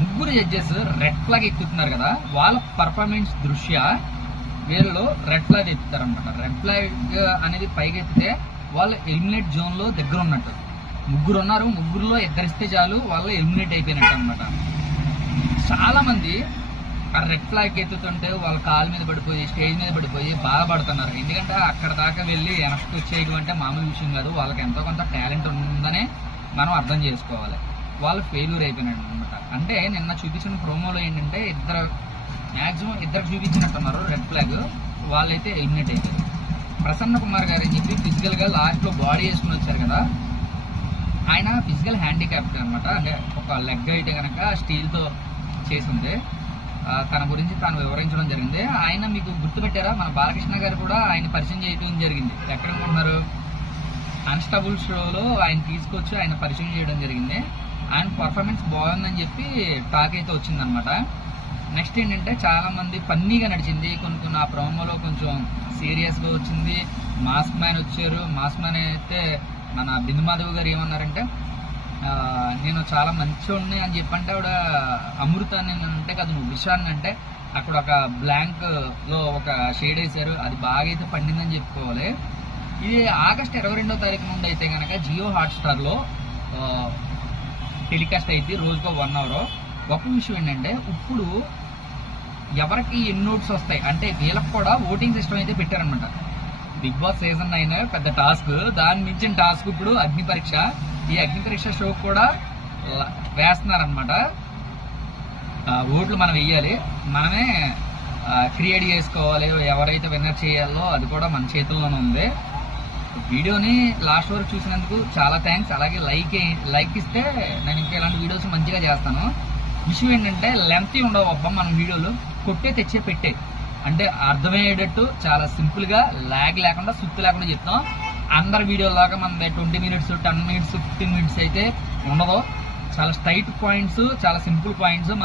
ముగ్గురు judges red flag ఎక్కుతున్నారు కదా, వాళ్ళ పర్ఫార్మెన్స్ దృష్ట్యా వీళ్ళు రెడ్ ఫ్లాగ్ ఎత్తుతారు అనమాట. రెడ్ ఫ్లాగ్ అనేది పైకి ఎత్తితే వాళ్ళు ఎలిమినేట్ జోన్ లో దగ్గర ఉన్నట్టు. ముగ్గురు ఉన్నారు, ముగ్గురులో ఇద్దరిస్తే చాలు వాళ్ళు ఎలిమినేట్ అయిపోయినట్టు అనమాట. చాలా మంది ఆ రెడ్ ఫ్లాగ్ ఎత్తుతుంటే వాళ్ళ కాలు మీద పడిపోయి స్టేజ్ మీద పడిపోయి బాధపడుతున్నారు. ఎందుకంటే అక్కడ దాకా వెళ్ళి వెనక్కి వచ్చేయడం అంటే మామూలు విషయం కాదు. వాళ్ళకి ఎంతో కొంత టాలెంట్ ఉందనే మనం అర్థం చేసుకోవాలి. వాళ్ళు ఫెయిల్యూర్ అయిపోయినట్టు అనమాట. అంటే నిన్న చూపించిన ప్రోమోలో ఏంటంటే మ్యాక్సిమం ఇద్దరు చూపించినట్టున్నారు రెడ్ ఫ్లాగ్, వాళ్ళైతే ఎలిమినేట్ అయిపోయారు. ప్రసన్న కుమార్ గారు అని చెప్పి ఫిజికల్గా లాస్ట్లో బాడీ వేసుకుని వచ్చారు కదా, ఆయన ఫిజికల్ హ్యాండిక్యాప్డ్ అనమాట. అంటే ఒక లెగ్ అయితే కనుక స్టీల్తో చేసింది. తన గురించి తాను వివరించడం జరిగింది. ఆయన మీకు గుర్తుపెట్టారా, మన బాలకృష్ణ గారు కూడా ఆయన పరిచయం చేయడం జరిగింది. ఎక్కడ ఉన్నారు, కానిస్టేబుల్ షోలో ఆయన తీసుకొచ్చి ఆయన పరిచయం చేయడం జరిగింది. ఆయన పర్ఫార్మెన్స్ బాగుందని చెప్పి టాక్ అయితే వచ్చిందనమాట. నెక్స్ట్ ఏంటంటే చాలా మంది ఫన్నీగా నడిచింది, కొన్ని ఆ ప్రోమోలో కొంచెం సీరియస్గా వచ్చింది. మాస్క్ మ్యాన్ వచ్చారు. మాస్క్ మ్యాన్ అయితే మన బిందు మాధవ్ గారు ఏమన్నారంటే, నేను చాలా మంచోడిని అని చెప్పంటే ఆవిడ అమృతాన్ని అంటే కాదు నువ్వు విషాన్ని అంటే అక్కడ ఒక బ్లాంక్ లో ఒక షేడ్ వేసారు, అది బాగా అయితే పండిందని చెప్పుకోవాలి. ఇది ఆగస్టు 22వ తారీఖు నుండి అయితే కనుక జియో హాట్స్టార్లో టెలికాస్ట్ అయితే రోజుకో 1 అవర్. గొప్ప విషయం ఏంటంటే ఇప్పుడు ఎవరికి ఎన్ని నోట్స్ వస్తాయి అంటే వీళ్ళకి కూడా ఓటింగ్ సిస్టమ్ అయితే పెట్టారనమాట. బిగ్ బాస్ సీజన్ 9 పెద్ద టాస్క్, దాన్ని మించిన టాస్క్ ఇప్పుడు అగ్ని పరీక్ష. ఈ అగ్ని పరీక్ష షో కూడా వేస్తున్నారనమాట. ఓట్లు మనం వెయ్యాలి, మనమే క్రియేట్ చేసుకోవాలి. ఎవరైతే విన్నర్ చేయాలో అది కూడా మన చేతుల్లోనే ఉంది. వీడియోని లాస్ట్ వరకు చూసినందుకు చాలా థ్యాంక్స్. అలాగే లైక్ ఇస్తే నేను ఇంకా ఇలాంటి వీడియోస్ మంచిగా చేస్తాను. విషయం ఏంటంటే లెంత్ ఉండవు అబ్బా మన వీడియోలు, కొట్టే తెచ్చే పెట్టే అంటే అర్థమయ్యేటట్టు చాలా సింపుల్గా ల్యాగ్ లేకుండా సుత్తు లేకుండా చెప్తాం. అందరి వీడియోలాగా మన 20 మినిట్స్ 10 మినిట్స్ 15 మినిట్స్ అయితే ఉండదు. చాలా స్ట్రైట్ పాయింట్స్, చాలా సింపుల్ పాయింట్స్ మన